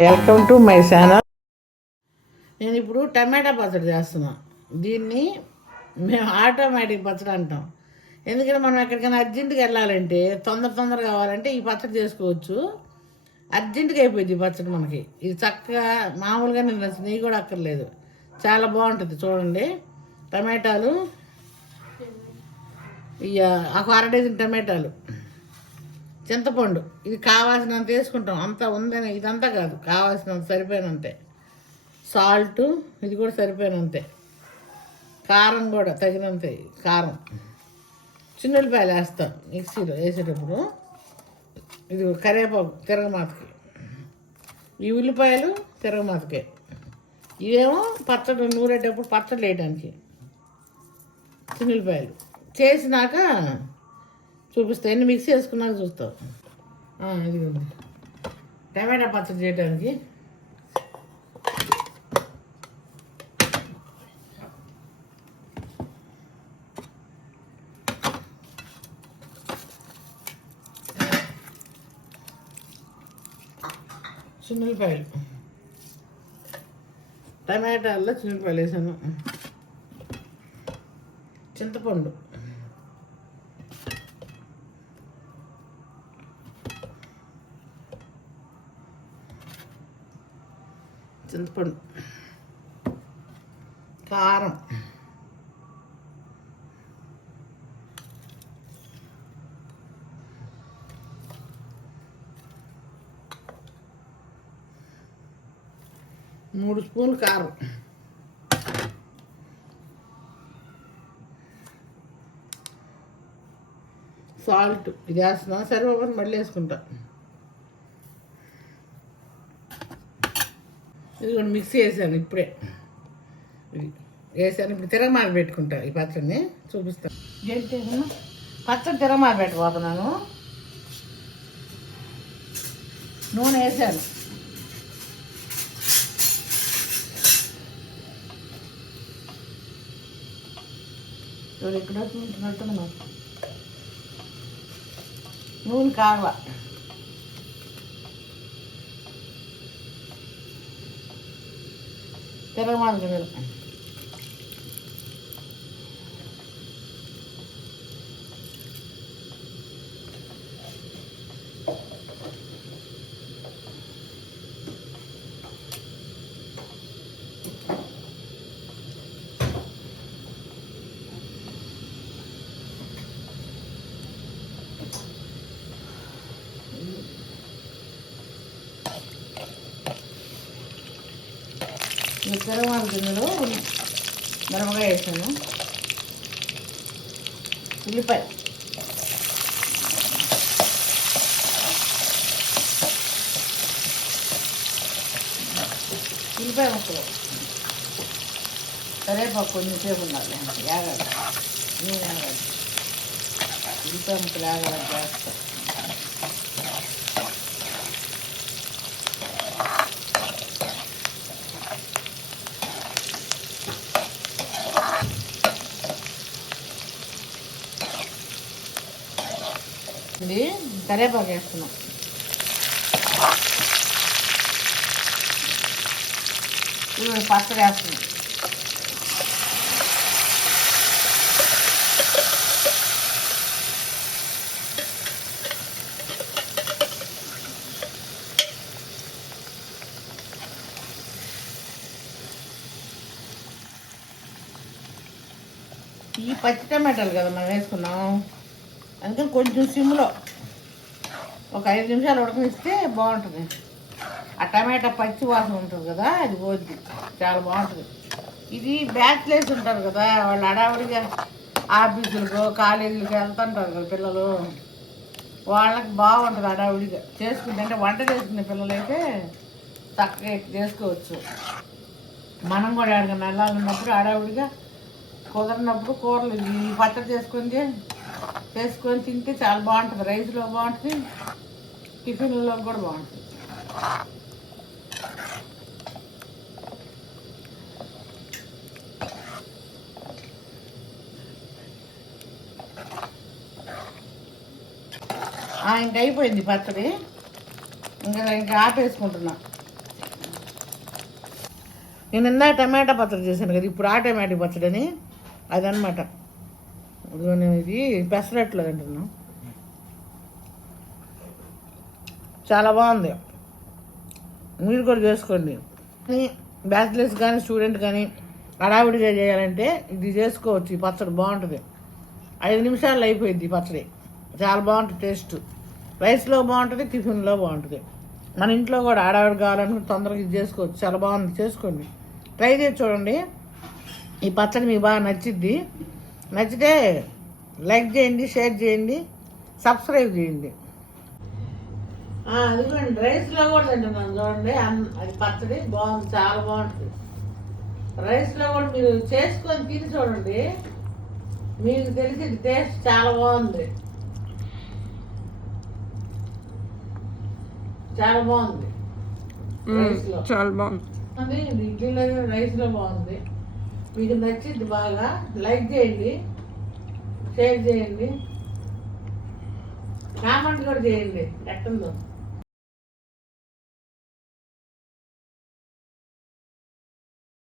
Welcome to my channel. నేను ఇప్పుడు టమాటా పచ్చడి చేస్తున్నా. దీన్ని మేము ఆటోమేటిక్ పచ్చడి అంటాం. ఎందుకంటే మనం ఎక్కడికైనా అర్జెంటుగా వెళ్ళాలంటే తొందరగా కావాలంటే ఈ పచ్చడి చేసుకోవచ్చు. అర్జెంటుగా అయిపోయింది ఈ పచ్చడి మనకి. ఇది చక్కగా మామూలుగా నెయ్యి కూడా అక్కర్లేదు, చాలా బాగుంటుంది. చూడండి, టమాటాలు ఇక ఒక అర డజన్ టమాటాలు, చింతపండు ఇది కావాల్సినంత వేసుకుంటాం. అంతా ఉందని ఇదంతా కాదు, కావాల్సినంత సరిపోయినంతే. సాల్ట్ ఇది కూడా సరిపోయినంతే. కారం కూడా తగినంతే కారం. చిన్నుల్లిపాయలు వేస్తాం మిక్సీలో వేసేటప్పుడు. ఇది కరివేపాకు తిరగమాతకి, ఈ ఉల్లిపాయలు తిరగమాతకే. ఇవేమో పచ్చడి నూరేటప్పుడు పచ్చడి వేయడానికి. చిన్నుల్లిపాయలు చేసినాక చూపిస్తా, ఎన్ని మిక్సీ వేసుకున్నాక చూస్తావు. ఇది టమాటా పచ్చడి చేయడానికి చిన్నుల్లిపాయలు, టమాటాల్లో చిన్నుల్లిపాయలు వేసాను. చింతపండు, కారం, మూడు స్పూన్లు కారం, సాల్ట్ ఇది వేస్తున్నా, సరిపోకుండా మళ్ళీ వేసుకుంటా. ఇది కూడా మిక్సీ వేసాను ఇప్పుడే, ఇది వేసాను. ఇప్పుడు తిరగమార పెట్టుకుంటా ఈ పచ్చడిని చూపిస్తాను. ఏంటి పచ్చడి తిరగమార పెట్టబోతున్నాను. నూనె వేసాను, ఇక్కడ నూనె కాగల. తిరగమార గిన్నెలు తిరగమార గిన్నెలో మిరపకాయ వేసాను, ఉల్లిపాయ, ముక్కలు, కరివేపాకు కొంచెం సేపు ఉండాలి, యాగాలి, నేను యాగాలి. ఉల్లిపాయ ముక్కలు యాగాలి చేస్తా. ఇది కరివేపాకు వేస్తున్నాం. ఇప్పుడు పచ్చడి వేస్తున్నాం. ఈ పచ్చి టమాటాలు కదా మనం వేసుకున్నాం, అందుకని కొంచెం సిమ్లో ఒక 5 నిమిషాలు ఉడకనిస్తే బాగుంటుంది. ఆ టమాటా పచ్చి వాసన ఉంటుంది కదా, అది పోద్ది, చాలా బాగుంటుంది. ఇది బ్యాచిలర్స్ ఉంటారు కదా, వాళ్ళు హడావుడిగా ఆఫీసులకు కాలేజీలకు వెళ్తుంటారు కదా పిల్లలు, వాళ్ళకి బాగుంటుంది హడావుడిగా చేసుకుంటే. అంటే వంట చేసుకునే పిల్లలైతే చక్కగా చేసుకోవచ్చు. మనం కూడా ఎక్కడికైనా వెళ్ళాలన్నప్పుడు హడావుడిగా కుదరినప్పుడు కూరలు ఈ పచ్చడి చేసుకొని తింటే చాలా బాగుంటుంది. రైస్లో బాగుంటుంది, టిఫిన్లో కూడా బాగుంటుంది. ఇంక అయిపోయింది పచ్చడి. ఇంకా ఆపేసుకుంటున్నా. నేను ఇందాక టమాటా పచ్చడి చేశాను కదా, ఇప్పుడు ఆ టమాటా పచ్చడి అని అదనమాట. ఇదిగో నేను ఇది పెసరట్లో తింటున్నాను. చాలా బాగుంది, మీరు కూడా చేసుకోండి. బ్యాచిలర్స్ కానీ స్టూడెంట్ కానీ హడావిడిగా చేయాలంటే ఇది చేసుకోవచ్చు. ఈ పచ్చడి బాగుంటుంది, 5 నిమిషాల్లో అయిపోయింది ఈ పచ్చడి. చాలా బాగుంటుంది టేస్ట్. రైస్లో బాగుంటుంది, టిఫిన్లో బాగుంటుంది. మన ఇంట్లో కూడా హడావిడి కావాలనుకుంటే తొందరగా ఇది చేసుకోవచ్చు. చాలా బాగుంది, చేసుకోండి, ట్రై చేసి చూడండి. ఈ పచ్చడి మీకు బాగా నచ్చిద్ది. నచ్చితే లైక్ చేయండి, షేర్ చేయండి, సబ్స్క్రైబ్ చేయండి. అదిగోండి రైస్లో కూడా తింటున్నాను చూడండి. అది పచ్చడి బాగుంది, చాలా బాగుంటుంది. రైస్లో కూడా మీరు చేసుకొని తిని చూడండి, మీకు తెలిసి టేస్ట్ చాలా బాగుంది, చాలా బాగుంది. రైస్లో చాలా బాగుంది, ఇడ్లీలో రైస్లో బాగుంది. మీకు నచ్చింది బాగా. లైక్ చేయండి, షేర్ చేయండి, కామెంట్ కూడా చేయండి ఎట్టుందో.